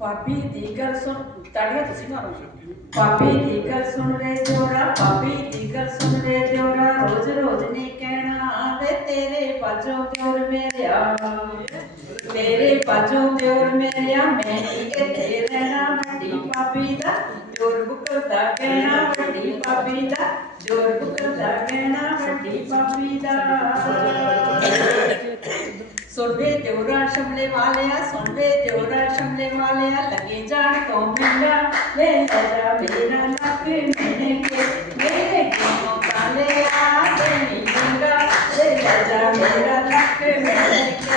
Puppy Dikar सुन, ताड़िया तो सीमा। Puppy Dikar सुन रे जोड़ा पपी दीकर सुन रे जोड़ा रोज रोज नहीं कहना आवे, तेरे पाचो देवर मेरिया। तेरे पाचो देवर मेरिया, मैं के तेरे ना बड़ी पापी दा, ज़ोर बुकर दा कहना, बड़ी पापी दा, ज़ोर बुकर दा कहना, बड़ी पापी दा। सुन बे देवरा, शमले वालिया सुन बे देवरा चमले वालिया लगे जान तो मेरा ले सजा मेरा नाक मेरे के मेरे के काले आते नहीं गंगा वे सजा मेरा नाक मेरे के।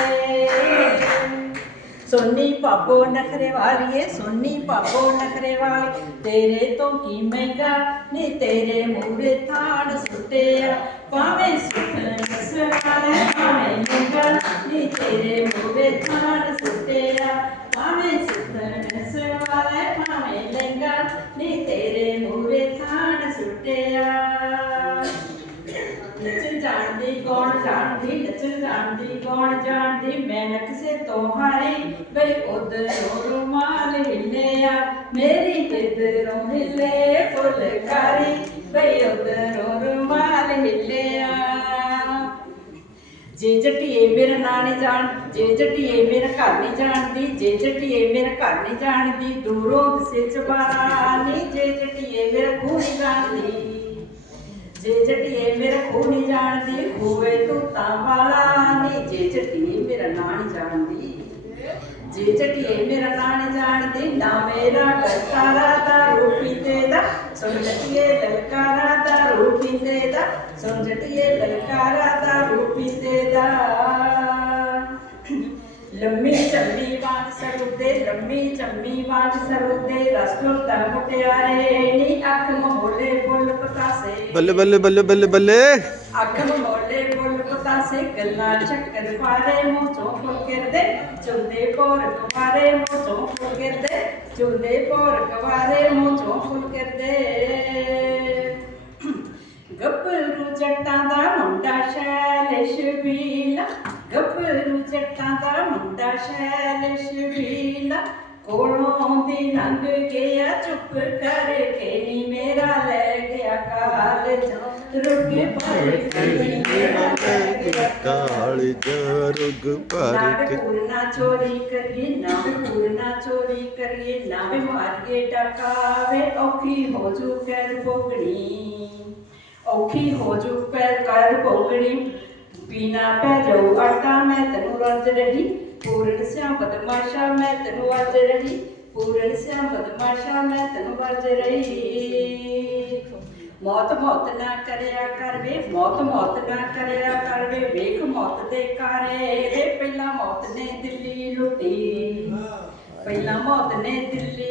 सोनी पापो नखरे वाली है सोनी पापो नखरे वाली। तेरे तो की महँगा नी तेरे मूरे थान सुटे पावे सुटे ਨੱਚਣ ਕੌਣ ਜਾਣਦੀ? ਮੈਂ ਨਕਸੇ ਤੋਂ ਹਾਰੀ ਬਈ ਉਧਰੋਂ ਰੁਮਾਲ ਹਿੱਲਿਆ ਮੇਰੀ ਇਧਰੋਂ ਹਿੱਲੇ ਫੁਲਕਾਰੀ ਬਈ ਉਧਰੋਂ ਰੁਮਾਲ ਹਿੱਲਿਆ ਜੇ ਜਟੀਏ ਮੇਰਾ ਨਾਂ ਨਹੀਂ ਜਾਣ, ਜੇ ਜਟੀਏ ਮੇਰਾ ਘਰ ਨਹੀਂ ਜਾਣਦੀ, ਜੇ ਜਟੀਏ ਮੇਰਾ ਘਰ ਨਹੀਂ ਜਾਣਦੀ, ਦੂਰੋਂ ਕਿਸੇ ਚਬਾਰਾ ਨਹੀਂ ਜੇ જેજટીએ મેરા ખૂની જાણતી ખૂવે તું તાંબાલાની જેજટીએ મેરા નાણી જાણતી જેજટીએ મેરા નાણી જાણતી ના મેરા લલકારા તા રૂપીતે દા સમજટીએ લલકારા તા રૂપીતે દા સમજટીએ લલકારા તા રૂપીતે દા લંબી ચંબી વાત સરુદે લંબી ચંબી વાત સરુદે રસ્તો તમટે આરે ની આંખમાં બોલે ਬੁੱਲ ਪਤਾਸੇ ਬੱਲੇ ਬੱਲੇ ਬੱਲੇ ਬੱਲੇ ਬੱਲੇ ਅੱਖ ਮੋਲੇ ਬੁੱਲ ਪਤਾਸੇ ਗੱਲਾਂ ਚੱਕਰ ਪਾਰੇ ਮੂੰਹ ਚੋਂ ਫੁਕਰਦੇ ਚੁੰਦੇ ਪੋਰ ਕਵਾਰੇ ਮੂੰਹ ਚੋਂ ਫੁਕਰਦੇ ਚੁੰਦੇ ਪੋਰ ਕਵਾਰੇ ਮੂੰਹ ਚੋਂ ਫੁਕਰਦੇ ਗੱਭਰੂ ਜੱਟਾਂ ਦਾ ਮੁੰਡਾ ਸ਼ੈਲ ਸ਼ਬੀਲਾ ਗੱਭਰੂ ਜੱਟਾਂ ਦਾ ਮੁੰਡਾ ਸ਼ੈਲ ਸ਼ਬੀਲਾ ਕੋਲੋਂ अपनी नंद या चुप करके नी मेरा ले गया काल रुग पर काल पर चोरी करिए ना चोरी करिए ना डकावे औखी हो जू कर बोगड़ी हो जू कर पीना पै आटा मैं तनु रज रही पूर्ण श्याम बदमाशा मैं तनु रज रही। ਪੂਰਨ ਸਿਆ ਬਦਮਾਸ਼ਾ ਮੈਂ ਤੈਨੂੰ ਵੱਜ ਰਹੀ। ਮੌਤ ਮੌਤ ਨਾ ਕਰਿਆ ਕਰਵੇ ਮੌਤ ਮੌਤ ਨਾ ਕਰਿਆ ਕਰਵੇ ਵੇਖ ਮੌਤ ਦੇ ਕਾਰੇ। ਵੇ ਪਹਿਲਾਂ ਮੌਤ ਨੇ ਦਿੱਲੀ ਲੁੱਟੀ ਪਹਿਲਾਂ ਮੌਤ ਨੇ ਦਿੱਲੀ